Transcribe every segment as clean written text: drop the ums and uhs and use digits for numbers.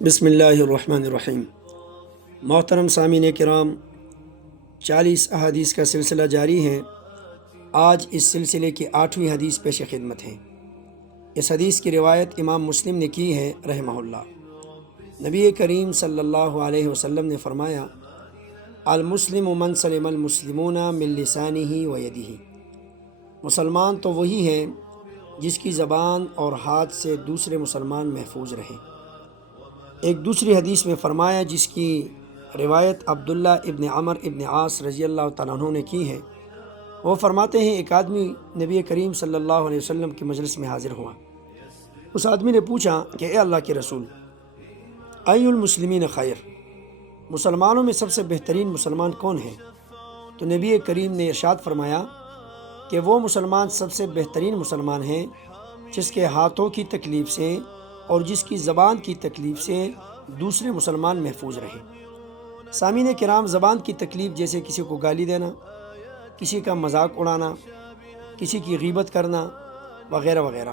بسم اللہ الرحمن الرحیم۔ محترم سامعین کرام، 40 احادیث کا سلسلہ جاری ہے۔ آج اس سلسلے کی 8ویں حدیث پیش خدمت ہے۔ اس حدیث کی روایت امام مسلم نے کی ہے رحمہ اللہ۔ نبی کریم صلی اللہ علیہ وسلم نے فرمایا، المسلم من سلم المسلمون من لسانہ و یدہ۔ مسلمان تو وہی ہے جس کی زبان اور ہاتھ سے دوسرے مسلمان محفوظ رہیں۔ ایک دوسری حدیث میں فرمایا، جس کی روایت عبداللہ ابن عمر ابن عاص رضی اللہ تعالیٰ عنہ نے کی ہے، وہ فرماتے ہیں ایک آدمی نبی کریم صلی اللہ علیہ وسلم کی مجلس میں حاضر ہوا۔ اس آدمی نے پوچھا کہ اے اللہ کے رسول، ای المسلمین خیر، مسلمانوں میں سب سے بہترین مسلمان کون ہے؟ تو نبی کریم نے ارشاد فرمایا کہ وہ مسلمان سب سے بہترین مسلمان ہیں جس کے ہاتھوں کی تکلیف سے اور جس کی زبان کی تکلیف سے دوسرے مسلمان محفوظ رہیں۔ سامعین کرام، زبان کی تکلیف جیسے کسی کو گالی دینا، کسی کا مذاق اڑانا، کسی کی غیبت کرنا وغیرہ وغیرہ،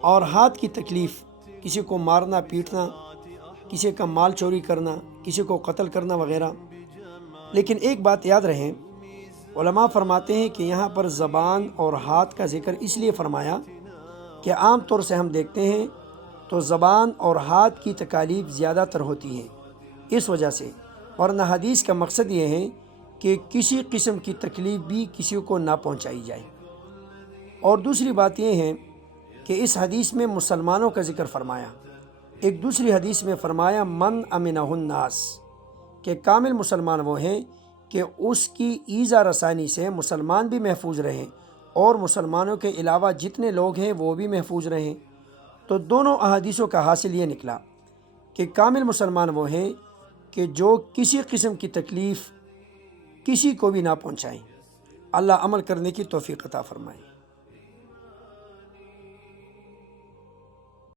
اور ہاتھ کی تکلیف کسی کو مارنا پیٹنا، کسی کا مال چوری کرنا، کسی کو قتل کرنا وغیرہ۔ لیکن ایک بات یاد رہے، علماء فرماتے ہیں کہ یہاں پر زبان اور ہاتھ کا ذکر اس لیے فرمایا کہ عام طور سے ہم دیکھتے ہیں تو زبان اور ہاتھ کی تکالیف زیادہ تر ہوتی ہیں، اس وجہ سے، ورنہ حدیث کا مقصد یہ ہے کہ کسی قسم کی تکلیف بھی کسی کو نہ پہنچائی جائے۔ اور دوسری بات یہ ہے کہ اس حدیث میں مسلمانوں کا ذکر فرمایا۔ ایک دوسری حدیث میں فرمایا من امنہ الناس، کہ کامل مسلمان وہ ہیں کہ اس کی ایذا رسانی سے مسلمان بھی محفوظ رہیں اور مسلمانوں کے علاوہ جتنے لوگ ہیں وہ بھی محفوظ رہیں۔ تو دونوں احادیثوں کا حاصل یہ نکلا کہ کامل مسلمان وہ ہیں کہ جو کسی قسم کی تکلیف کسی کو بھی نہ پہنچائیں۔ اللہ عمل کرنے کی توفیق عطا فرمائے۔